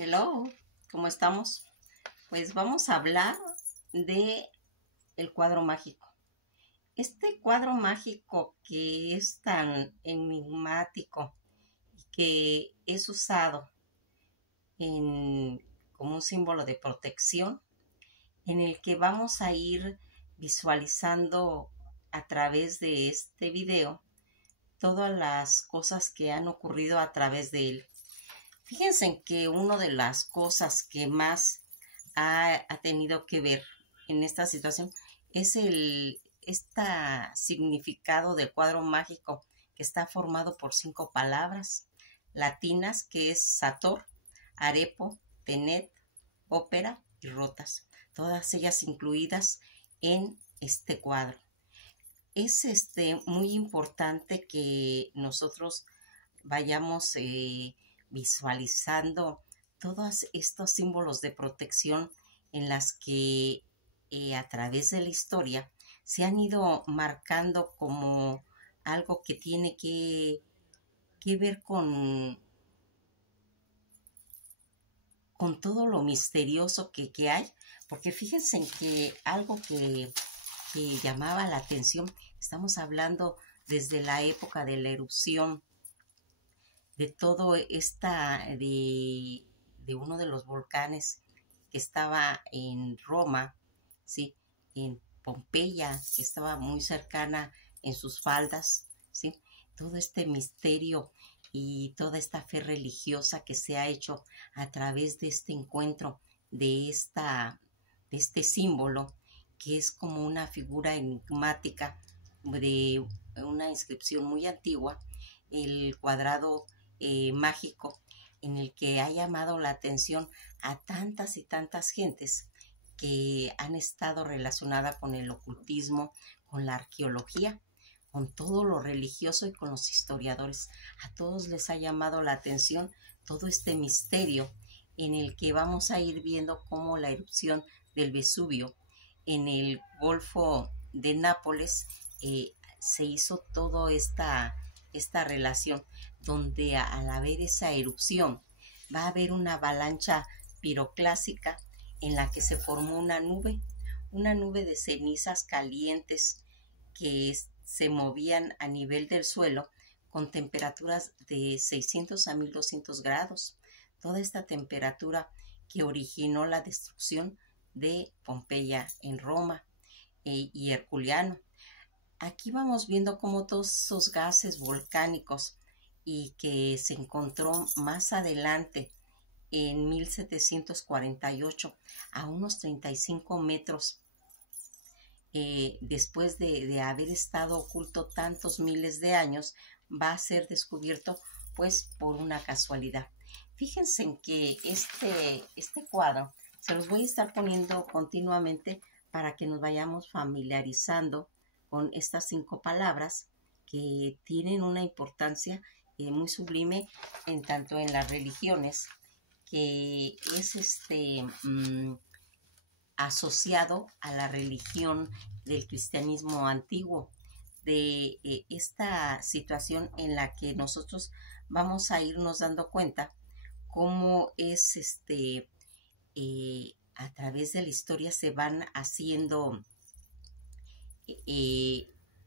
Hello, ¿cómo estamos? Pues vamos a hablar de el cuadro mágico. Este cuadro mágico que es tan enigmático y que es usado en, como un símbolo de protección, en el que vamos a ir visualizando a través de este video todas las cosas que han ocurrido a través de él. Fíjense en que una de las cosas que más ha tenido que ver en esta situación es este significado del cuadro mágico, que está formado por 5 palabras latinas, que es Sator, Arepo, Tenet, Ópera y Rotas, todas ellas incluidas en este cuadro. Es muy importante que nosotros vayamos visualizando todos estos símbolos de protección en las que a través de la historia se han ido marcando como algo que tiene que ver con todo lo misterioso que hay, porque fíjense en que algo que llamaba la atención, estamos hablando desde la época de la erupción de todo de uno de los volcanes que estaba en Roma, ¿sí? En Pompeya, que estaba muy cercana en sus faldas, ¿sí? Todo este misterio y toda esta fe religiosa que se ha hecho a través de este encuentro, de este símbolo, que es como una figura enigmática de una inscripción muy antigua, el cuadrado mágico, en el que ha llamado la atención a tantas y tantas gentes que han estado relacionadas con el ocultismo, con la arqueología, con todo lo religioso y con los historiadores. A todos les ha llamado la atención todo este misterio en el que vamos a ir viendo cómo la erupción del Vesubio en el Golfo de Nápoles se hizo toda esta relación, donde al haber esa erupción va a haber una avalancha piroclásica en la que se formó una nube de cenizas calientes que se movían a nivel del suelo con temperaturas de 600 a 1200 grados. Toda esta temperatura que originó la destrucción de Pompeya en Roma y Herculiano. Aquí vamos viendo cómo todos esos gases volcánicos y que se encontró más adelante en 1748 a unos 35 metros después de haber estado oculto tantos miles de años, va a ser descubierto pues por una casualidad. Fíjense en que este cuadro se los voy a estar poniendo continuamente para que nos vayamos familiarizando con estas 5 palabras que tienen una importancia muy sublime en tanto en las religiones, que es asociado a la religión del cristianismo antiguo, de esta situación en la que nosotros vamos a irnos dando cuenta cómo es a través de la historia se van haciendo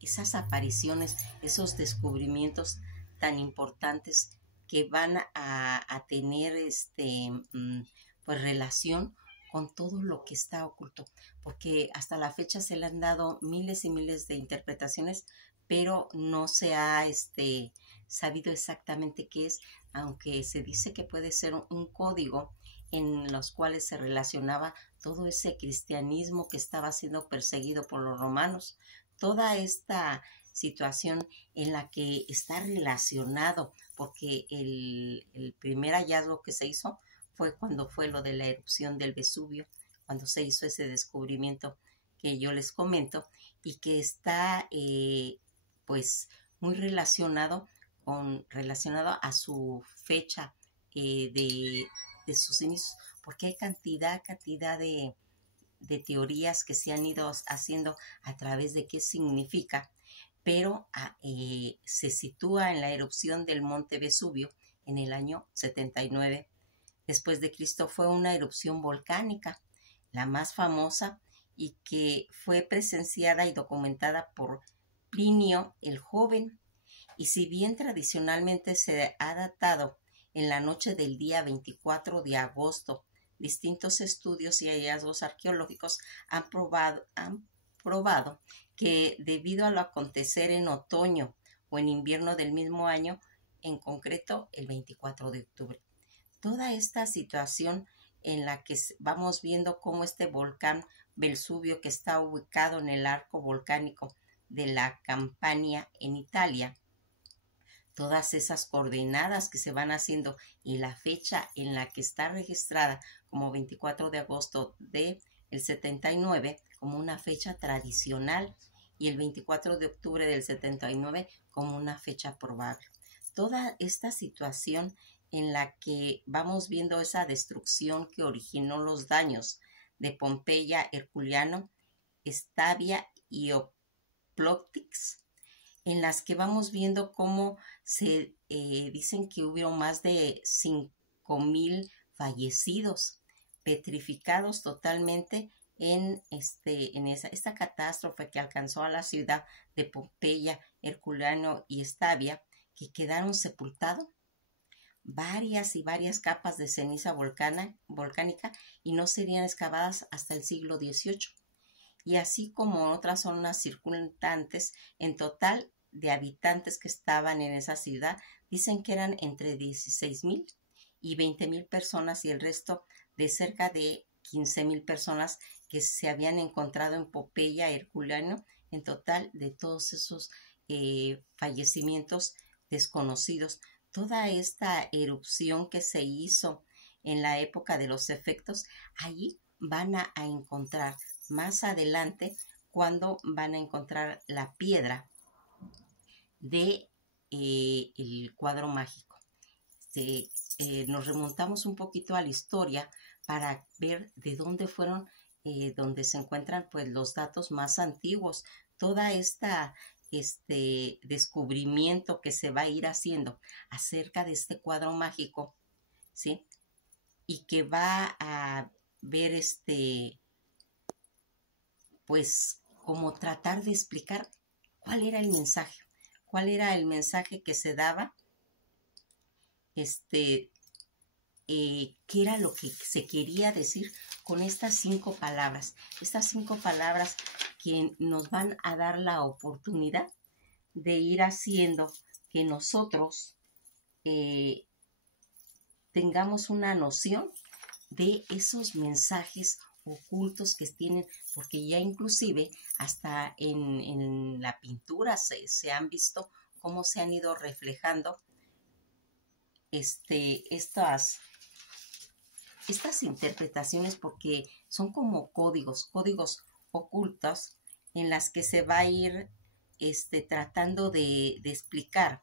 esas apariciones, esos descubrimientos tan importantes que van a tener pues relación con todo lo que está oculto, porque hasta la fecha se le han dado miles y miles de interpretaciones, pero no se ha sabido exactamente qué es, aunque se dice que puede ser un código en los cuales se relacionaba todo ese cristianismo que estaba siendo perseguido por los romanos, toda esta situación en la que está relacionado, porque el primer hallazgo que se hizo fue cuando fue lo de la erupción del Vesubio, cuando se hizo ese descubrimiento que yo les comento y que está pues muy relacionado a su fecha de sus inicios, porque hay cantidad de teorías que se han ido haciendo a través de qué significa, pero se sitúa en la erupción del monte Vesubio en el año 79 después de Cristo fue una erupción volcánica, la más famosa y que fue presenciada y documentada por Plinio el Joven. Y si bien tradicionalmente se ha datado en la noche del día 24 de agosto, distintos estudios y hallazgos arqueológicos han probado que debido a lo acontecer en otoño o en invierno del mismo año, en concreto el 24 de octubre. Toda esta situación en la que vamos viendo cómo este volcán Vesubio, que está ubicado en el arco volcánico de la Campania en Italia, todas esas coordenadas que se van haciendo y la fecha en la que está registrada como 24 de agosto del 79 como una fecha tradicional y el 24 de octubre del 79 como una fecha probable. Toda esta situación en la que vamos viendo esa destrucción que originó los daños de Pompeya, Herculiano, Estavia y Oplotix, en las que vamos viendo cómo se dicen que hubo más de 5,000 fallecidos, petrificados totalmente en esta catástrofe que alcanzó a la ciudad de Pompeya, Herculano y Estavia, que quedaron sepultados varias y varias capas de ceniza volcánica y no serían excavadas hasta el siglo XVIII. Y así como otras zonas circundantes, en total de habitantes que estaban en esa ciudad, dicen que eran entre 16,000 y 20,000 personas y el resto de cerca de 15,000 personas que se habían encontrado en Pompeya, Herculano, en total de todos esos fallecimientos desconocidos. Toda esta erupción que se hizo en la época de los efectos, allí van a encontrar más adelante cuando van a encontrar la piedra de el cuadro mágico. Nos remontamos un poquito a la historia para ver de dónde fueron, donde se encuentran pues los datos más antiguos. Toda esta descubrimiento que se va a ir haciendo acerca de este cuadro mágico, ¿sí? Y que va a ver pues como tratar de explicar cuál era el mensaje que se daba, qué era lo que se quería decir con estas 5 palabras que nos van a dar la oportunidad de ir haciendo que nosotros tengamos una noción de esos mensajes ocultos que tienen, porque ya inclusive hasta en la pintura se han visto cómo se han ido reflejando estas interpretaciones, porque son como códigos ocultos en las que se va a ir tratando de explicar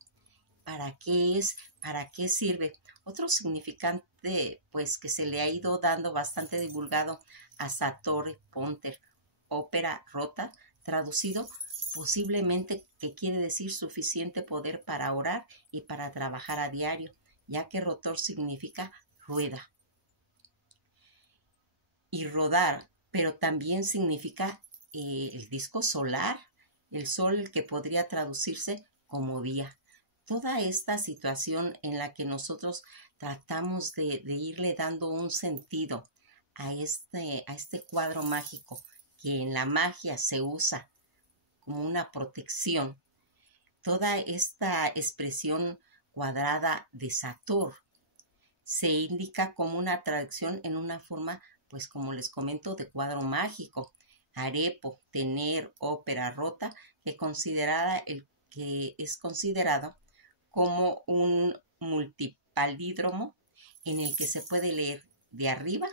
para qué es, para qué sirve. Otro significante pues que se le ha ido dando bastante divulgado a Sator Ponter, ópera rota, traducido posiblemente que quiere decir suficiente poder para orar y para trabajar a diario, ya que rotor significa rueda y rodar, pero también significa el disco solar, el sol, que podría traducirse como día. Toda esta situación en la que nosotros tratamos de irle dando un sentido a este cuadro mágico, que en la magia se usa como una protección, toda esta expresión cuadrada de Sator se indica como una traducción en una forma, pues como les comento, de cuadro mágico. Arepo, tener, ópera rota, que es considerado como un multipalídromo en el que se puede leer de arriba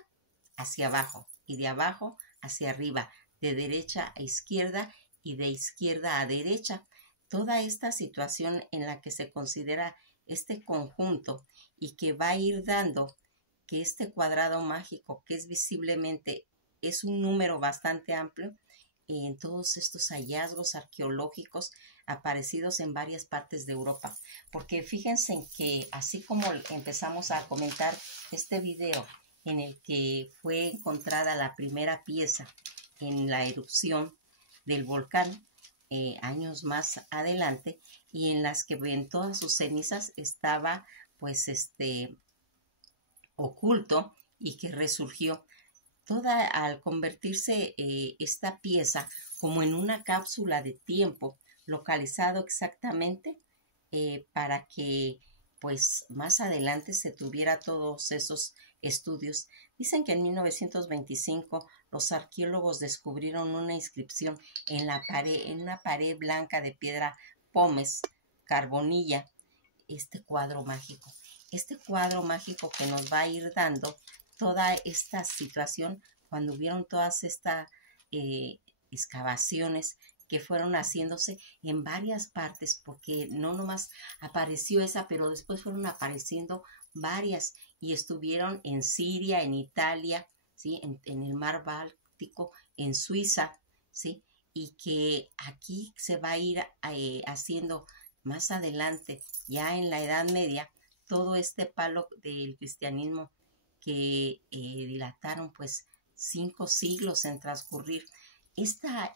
hacia abajo y de abajo hacia arriba, de derecha a izquierda y de izquierda a derecha. Toda esta situación en la que se considera este conjunto y que va a ir dando que este cuadrado mágico, que es visiblemente, es un número bastante amplio, en todos estos hallazgos arqueológicos aparecidos en varias partes de Europa. Porque fíjense en que así como empezamos a comentar este video en el que fue encontrada la primera pieza en la erupción del volcán, años más adelante, y en las que en todas sus cenizas estaba pues oculto y que resurgió toda al convertirse esta pieza como en una cápsula de tiempo localizado exactamente para que pues más adelante se tuviera todos esos estudios. Dicen que en 1925 los arqueólogos descubrieron una inscripción en la pared, en una pared blanca de piedra pómez, carbonilla, este cuadro mágico. Este cuadro mágico que nos va a ir dando toda esta situación cuando hubieron todas estas excavaciones que fueron haciéndose en varias partes, porque no nomás apareció esa, pero después fueron apareciendo varias y estuvieron en Siria, en Italia, ¿sí? En el mar Báltico, en Suiza, ¿sí? Y que aquí se va a ir haciendo más adelante, ya en la Edad Media, todo este palo del cristianismo que dilataron pues 5 siglos en transcurrir. Esta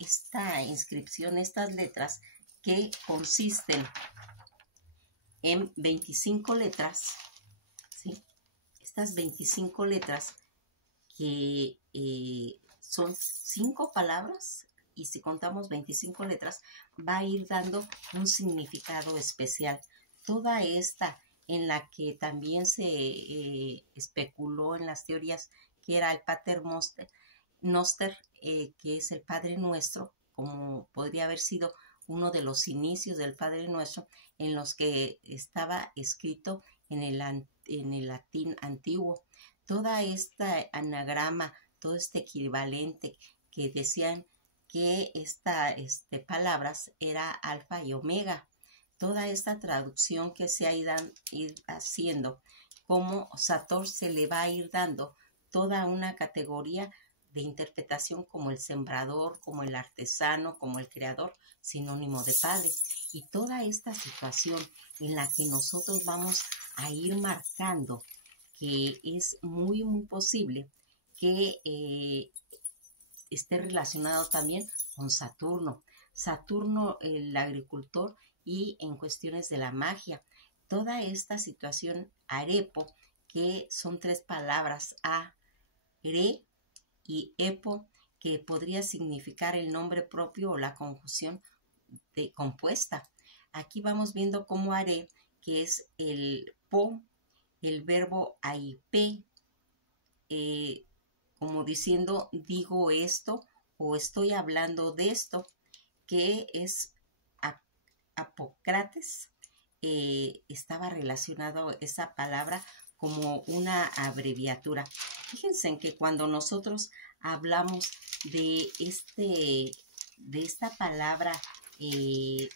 inscripción, estas letras que consisten en 25 letras, ¿sí? Estas 25 letras que son 5 palabras, y si contamos 25 letras, va a ir dando un significado especial. Toda esta en la que también se especuló en las teorías que era el Pater Noster, que es el Padre Nuestro, como podría haber sido uno de los inicios del Padre Nuestro, en los que estaba escrito en el latín antiguo. Toda esta anagrama, todo este equivalente que decían que palabras era alfa y omega. Toda esta traducción que se ha ido haciendo, como Sator se le va a ir dando toda una categoría de interpretación como el sembrador, como el artesano, como el creador, sinónimo de padre. Y toda esta situación en la que nosotros vamos a ir marcando que es muy, muy posible que esté relacionado también con Saturno. Saturno, el agricultor, y en cuestiones de la magia. Toda esta situación arepo, que son 3 palabras, are y epo, que podría significar el nombre propio o la conjunción compuesta. Aquí vamos viendo cómo are, que es el po, el verbo aipé, como diciendo digo esto o estoy hablando de esto, que es Apócrates. Estaba relacionado esa palabra como una abreviatura. Fíjense en que cuando nosotros hablamos de esta palabra que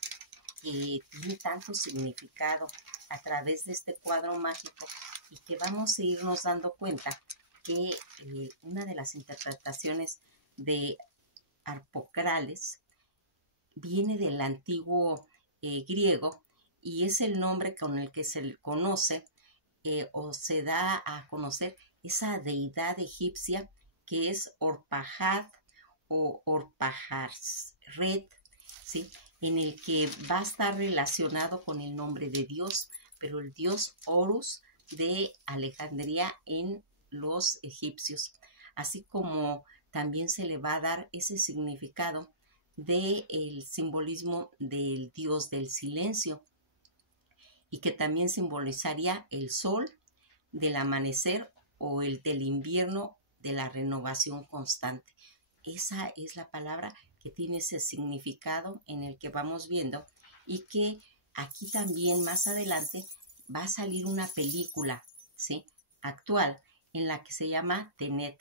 tiene tanto significado a través de este cuadro mágico, y que vamos a irnos dando cuenta que una de las interpretaciones de Arpocrales viene del antiguo griego, y es el nombre con el que se le conoce o se da a conocer esa deidad egipcia que es Orpahad o Orpahasret, ¿sí? En el que va a estar relacionado con el nombre de Dios, pero el dios Horus de Alejandría en los egipcios, así como también se le va a dar ese significado del simbolismo del dios del silencio, y que también simbolizaría el sol del amanecer o el del invierno de la renovación constante. Esa es la palabra que tiene ese significado en el que vamos viendo, y que aquí también más adelante va a salir una película, ¿sí?, actual, en la que se llama Tenet,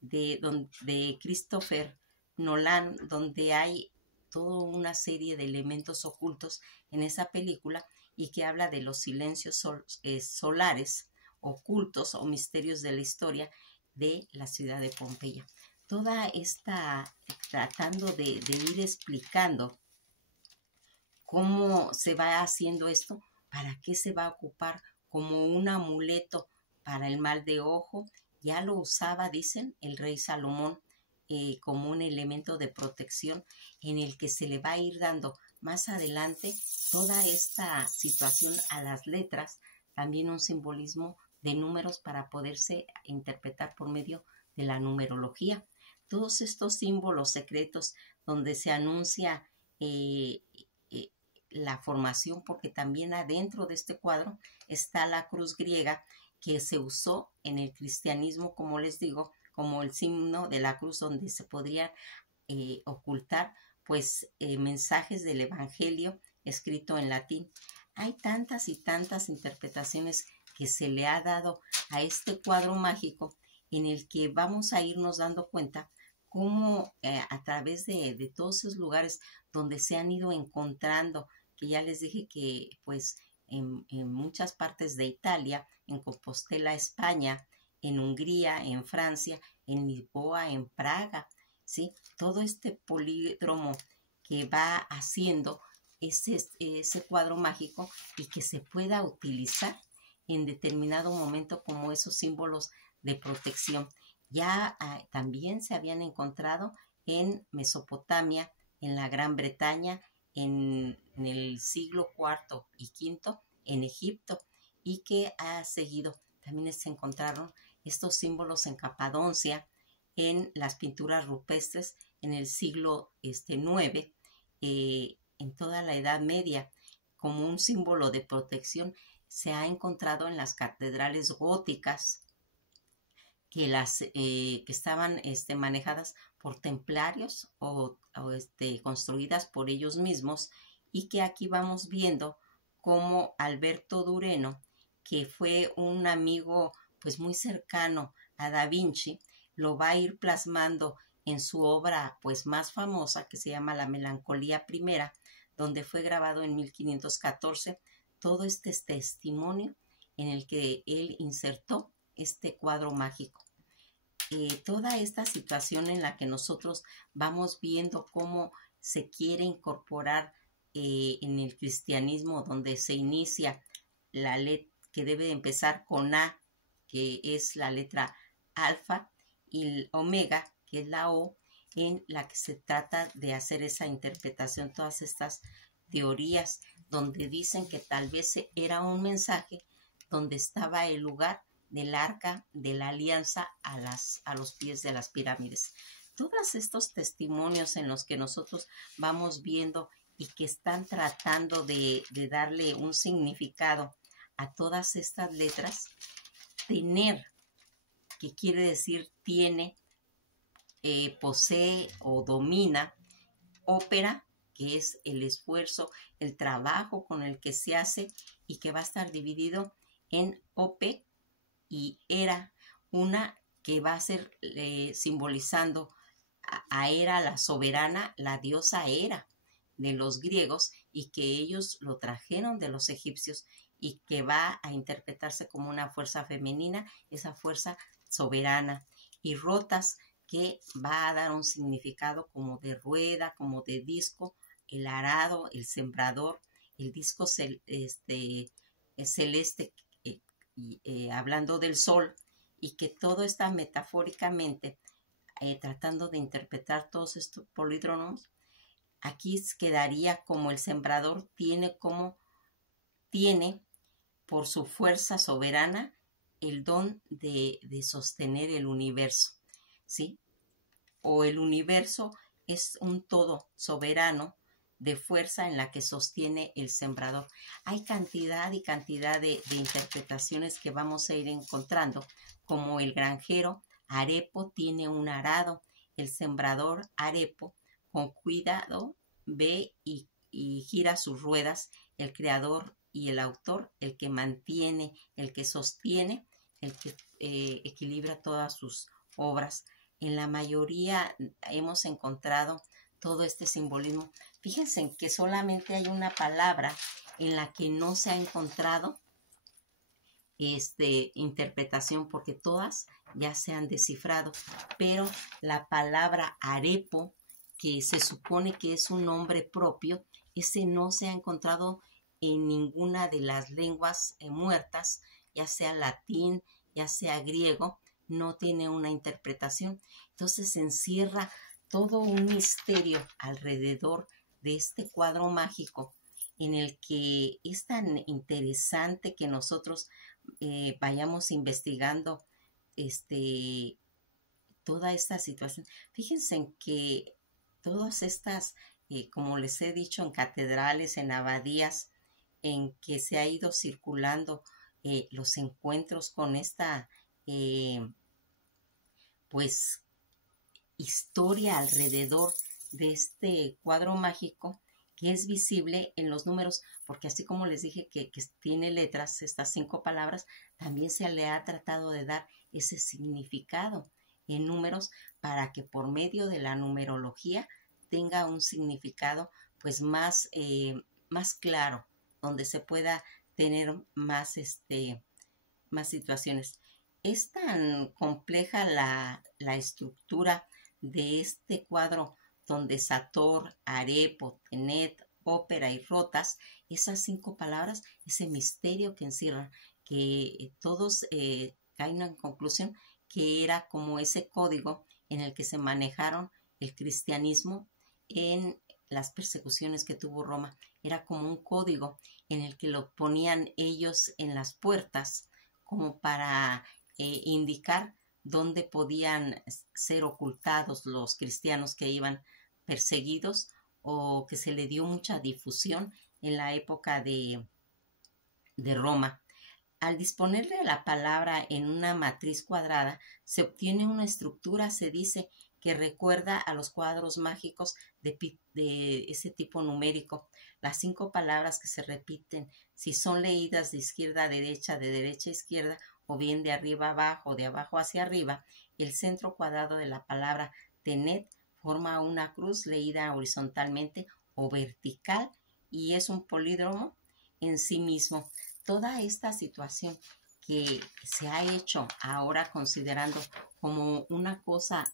de Christopher Nolan, donde hay toda una serie de elementos ocultos en esa película, y que habla de los silencios solares ocultos o misterios de la historia de la ciudad de Pompeya. Toda esta tratando de ir explicando ¿Cómo se va haciendo esto? ¿Para qué se va a ocupar? Como un amuleto para el mal de ojo. Ya lo usaba, dicen, el rey Salomón como un elemento de protección en el que se le va a ir dando más adelante toda esta situación a las letras, también un simbolismo de números para poderse interpretar por medio de la numerología. Todos estos símbolos secretos donde se anuncia la formación, porque también adentro de este cuadro está la cruz griega que se usó en el cristianismo, como les digo, como el signo de la cruz donde se podrían ocultar pues mensajes del evangelio escrito en latín. Hay tantas y tantas interpretaciones que se le ha dado a este cuadro mágico en el que vamos a irnos dando cuenta cómo a través de todos esos lugares donde se han ido encontrando, que ya les dije que pues en muchas partes de Italia, en Compostela, España, en Hungría, en Francia, en Lisboa, en Praga, ¿sí? Todo este polídromo que va haciendo ese cuadro mágico y que se pueda utilizar en determinado momento como esos símbolos de protección. Ya también se habían encontrado en Mesopotamia, en la Gran Bretaña, en el siglo IV y V, en Egipto, y que ha seguido. También se encontraron estos símbolos en Capadocia, en las pinturas rupestres en el siglo IX, en toda la Edad Media, como un símbolo de protección. Se ha encontrado en las catedrales góticas que estaban manejadas por templarios o construidas por ellos mismos, y que aquí vamos viendo cómo Alberto Dureno, que fue un amigo pues muy cercano a Da Vinci, lo va a ir plasmando en su obra pues más famosa, que se llama La Melancolía Primera, donde fue grabado en 1514 todo este testimonio en el que él insertó este cuadro mágico. Toda esta situación en la que nosotros vamos viendo cómo se quiere incorporar en el cristianismo, donde se inicia la letra que debe empezar con A, que es la letra alfa, y el omega, que es la O, en la que se trata de hacer esa interpretación, todas estas teorías donde dicen que tal vez era un mensaje donde estaba el lugar del arca de la alianza a los pies de las pirámides. Todos estos testimonios en los que nosotros vamos viendo y que están tratando de darle un significado a todas estas letras, tener, que quiere decir tiene, posee o domina, ópera, que es el esfuerzo, el trabajo con el que se hace, y que va a estar dividido en ope y era, una que va a ser simbolizando a Hera, la soberana, la diosa Hera de los griegos, y que ellos lo trajeron de los egipcios, y que va a interpretarse como una fuerza femenina, esa fuerza soberana. Y rotas, que va a dar un significado como de rueda, como de disco, el arado, el sembrador, el disco celeste, hablando del sol, y que todo está metafóricamente tratando de interpretar todos estos polídromos. Aquí quedaría como el sembrador tiene por su fuerza soberana el don de sostener el universo, ¿sí? O el universo es un todo soberano de fuerza en la que sostiene el sembrador. Hay cantidad y cantidad de interpretaciones que vamos a ir encontrando, como el granjero Arepo tiene un arado, el sembrador Arepo con cuidado ve y gira sus ruedas, el creador y el autor, el que mantiene, el que sostiene, el que equilibra todas sus obras. En la mayoría hemos encontrado todo este simbolismo. Fíjense que solamente hay una palabra en la que no se ha encontrado interpretación, porque todas ya se han descifrado, pero la palabra arepo, que se supone que es un nombre propio, ese no se ha encontrado en ninguna de las lenguas muertas, ya sea latín, ya sea griego, no tiene una interpretación. Entonces encierra todo un misterio alrededor de este cuadro mágico, en el que es tan interesante que nosotros vayamos investigando toda esta situación. Fíjense en que todas estas, como les he dicho, en catedrales, en abadías, en que se ha ido circulando los encuentros con esta, pues, historia alrededor de este cuadro mágico, que es visible en los números, porque así como les dije que tiene letras, estas 5 palabras, también se le ha tratado de dar ese significado en números para que por medio de la numerología tenga un significado pues más, más claro, donde se pueda tener más, más situaciones. Es tan compleja la estructura de este cuadro, donde Sator, Arepo, Tenet, ópera y rotas, esas 5 palabras, ese misterio que encierran, que todos caen en conclusión que era como ese código en el que se manejaron el cristianismo en las persecuciones que tuvo Roma. Era como un código en el que lo ponían ellos en las puertas como para indicar dónde podían ser ocultados los cristianos que iban perseguidos, o que se le dio mucha difusión en la época de Roma. Al disponerle la palabra en una matriz cuadrada, se obtiene una estructura, se dice, que recuerda a los cuadros mágicos de ese tipo numérico. Las 5 palabras que se repiten, si son leídas de izquierda a derecha, de derecha a izquierda, o bien de arriba a abajo, de abajo hacia arriba, el centro cuadrado de la palabra Tenet forma una cruz leída horizontalmente o vertical, y es un polídromo en sí mismo. Toda esta situación que se ha hecho ahora considerando como una cosa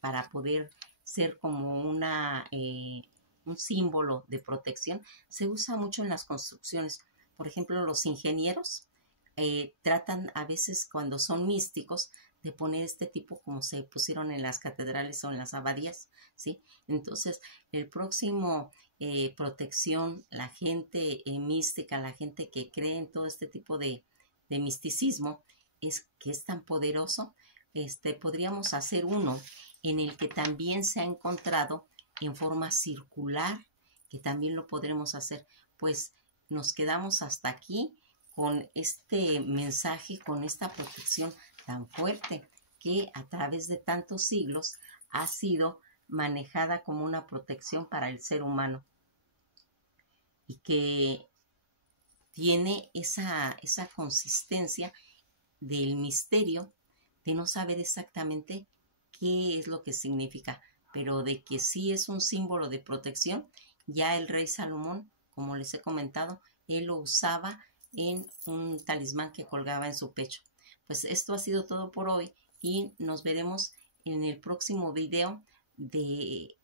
para poder ser como un símbolo de protección, se usa mucho en las construcciones. Por ejemplo, los ingenieros tratan a veces, cuando son místicos, de poner este tipo como se pusieron en las catedrales o en las abadías, ¿sí? Entonces, el próximo protección, la gente mística, la gente que cree en todo este tipo de misticismo, es que es tan poderoso. Podríamos hacer uno en el que también se ha encontrado en forma circular, que también lo podremos hacer. Pues nos quedamos hasta aquí con este mensaje, con esta protección tan fuerte que a través de tantos siglos ha sido manejada como una protección para el ser humano, y que tiene esa consistencia del misterio de no saber exactamente qué es lo que significa, pero de que sí es un símbolo de protección. Ya el rey Salomón, como les he comentado, él lo usaba en un talismán que colgaba en su pecho. Pues esto ha sido todo por hoy, y nos veremos en el próximo video de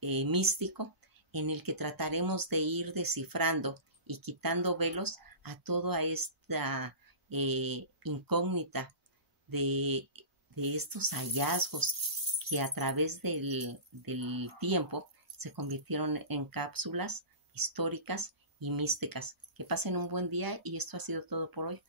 místico, en el que trataremos de ir descifrando y quitando velos a toda esta incógnita de estos hallazgos que a través del tiempo se convirtieron en cápsulas históricas y místicas. Que pasen un buen día, y esto ha sido todo por hoy.